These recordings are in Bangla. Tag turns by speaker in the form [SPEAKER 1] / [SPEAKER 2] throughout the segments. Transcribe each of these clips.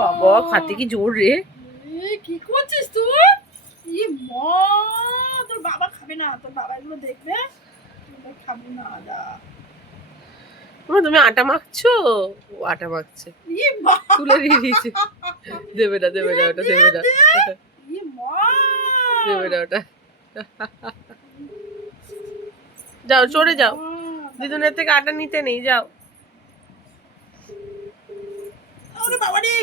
[SPEAKER 1] বাবা খাতে কি জোর রে?
[SPEAKER 2] কি করছিস তুই? ই মা তোর বাবা খাবে না তোর বাবা এগুলো দেখবে? না
[SPEAKER 1] তুমি আটা মাখছো? ও আটা মাখছে।
[SPEAKER 2] ই মা।
[SPEAKER 1] তুলে দিয়ে দিয়েছে। দেবে না দেবে না ওটা দেবে না। দেবে না ওটা। যাও চড়ে যাও।
[SPEAKER 2] মা,
[SPEAKER 1] দিদুনের থেকে আটা নিতে নেই যাও
[SPEAKER 2] ওরে বাবা রে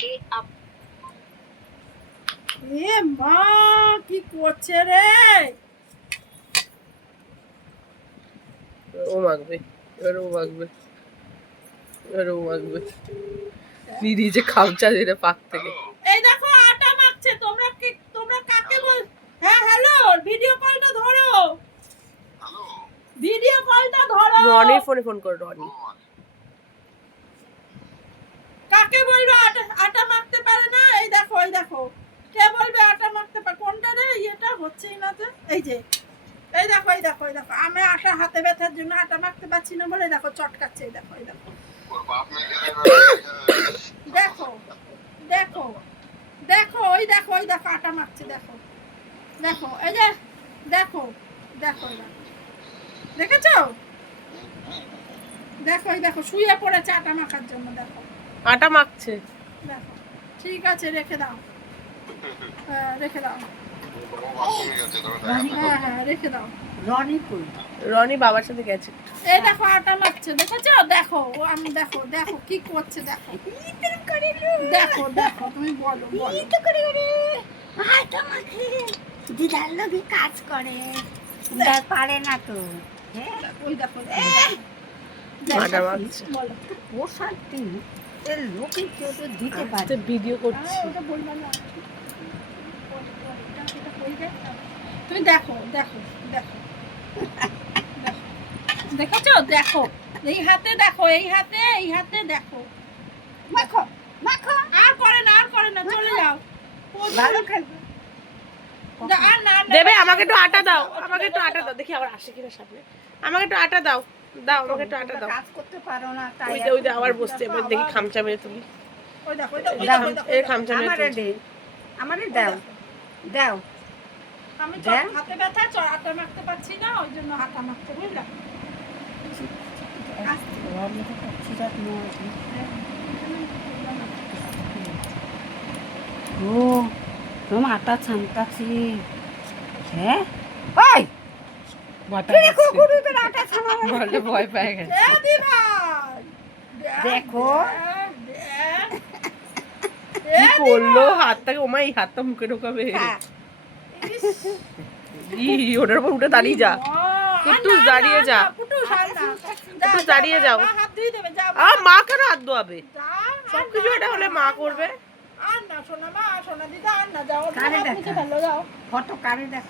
[SPEAKER 3] যে আপ
[SPEAKER 2] এ মা কি করছে রে?
[SPEAKER 1] ও মাখবে এবার ও মাখবে এবার ও মাখবে নিয়ে খামচা যেটা পাক থেকে।
[SPEAKER 2] এই দেখো আটা মাখছে তোমরা কি তোমরা কাকে বল হ্যাঁ হ্যালো ভিডিও কলটা ধরো। ভিডিও কলটা ধরো।
[SPEAKER 1] রনির ফোনে ফোন করো রনি।
[SPEAKER 2] কাকে বলবে আটা আটা মাখতে পারে না এই দেখো এই দেখো কে বলবে আটা কোনটা রে? এটা হচ্ছেই না তো। এই যে এই দেখো এই দেখো এই দেখো। আমি আটা হাতে ব্যথার জন্য আটা মাখতে পারছি না বলে দেখো চটকাচ্ছে এই দেখো এই দেখো। দেখো দেখো দেখো ওই দেখো ওই দেখো আটা মাখছে দেখো। দেখো এই যে দেখো দেখো। দেখেছ? দেখো এই দেখো শুয়ে পড়েছে আটা মাখার জন্য দেখো।
[SPEAKER 1] আটা মাখছে।
[SPEAKER 2] দেখো ঠিক আছে রেখে দাও। রেখে দাও। হ্যাঁ হ্যাঁ
[SPEAKER 4] রনি
[SPEAKER 1] বাবার সাথে গেছে।
[SPEAKER 2] এই দেখো আটা দেখেছ? দেখো আমি দেখো দেখো কি করছে দেখো। দেখো দেখো তুমি বলো
[SPEAKER 4] দিদার লোকে কাজ করে। পারে না তো। হ্যাঁ?
[SPEAKER 2] ওই দেখো
[SPEAKER 4] দিন এর লোকে কেউ তো দিতে পারে
[SPEAKER 1] আচ্ছা, ভিডিও করছি।
[SPEAKER 2] হ্যাঁ, না। ওটা- ওটা হয়ে যায় না। তুমি দেখো দেখো দেখো। দেখো। দেখেছ? দেখো। এই হাতে দেখো এই হাতে এই হাতে দেখো।
[SPEAKER 4] মাখো মাখো।
[SPEAKER 2] আর করে না আর করে না চলে যাও।
[SPEAKER 4] ভালো খেলবে।
[SPEAKER 1] দেবে আমাকে একটু আটা দাও আমাকে একটু আটা দাও। দেখি আবার আসে কিনা সামনে। আমাকে একটু আটা দাও দাও আমাকে একটু আটা দাও।
[SPEAKER 4] কাজ করতে পারো না তাই
[SPEAKER 1] ওই যে ওই আবার বসছে এবার দেখি খামচা মেরে তুলি।
[SPEAKER 2] ওই দেখো ওই দেখো, ওই
[SPEAKER 1] দাও,
[SPEAKER 2] দেখো, ওই দেখো,
[SPEAKER 1] এই খামচা মেরে
[SPEAKER 4] আমারে দে আমারে দাও দাও।
[SPEAKER 2] আমি তো হাতে ব্যথা চ- আটা মাখতে পারছি না ওই জন্য হাতা মাখতে বুঝলা
[SPEAKER 4] ও তোমার আটা হ্যাঁ ওই
[SPEAKER 1] মাথা
[SPEAKER 4] তুই
[SPEAKER 1] ঘুরছে।
[SPEAKER 4] কুকুরু তোর আটা ছামাবো
[SPEAKER 1] বলে ভয় পেয়ে গেছে
[SPEAKER 2] এ দিভাই, দেখ,
[SPEAKER 4] দেখো।
[SPEAKER 2] দেখ, দেখ।
[SPEAKER 1] কি করল? হাতটাকে ওমা এই হাতটা মুখে ঢোকাবে।
[SPEAKER 4] হ্যাঁ।
[SPEAKER 1] ওটার উপর উঠে দাঁড়িয়ে যা।
[SPEAKER 2] আর না,
[SPEAKER 1] দাঁড়িয়ে যা।
[SPEAKER 2] আর যা,
[SPEAKER 1] দাঁড়িয়ে যাও।
[SPEAKER 2] মা হাত ধুয়ে দেবে, যা,
[SPEAKER 1] আ মা কেন হাত ধোয়াবে? সব কিছু এটা হলে মা করবে।
[SPEAKER 2] আর না, সোনা মা, সোনা দিদা, আর না, যাও,
[SPEAKER 4] কারে
[SPEAKER 2] হাত
[SPEAKER 4] দেখা?
[SPEAKER 2] যাও।
[SPEAKER 4] ফটো কারে দেখ।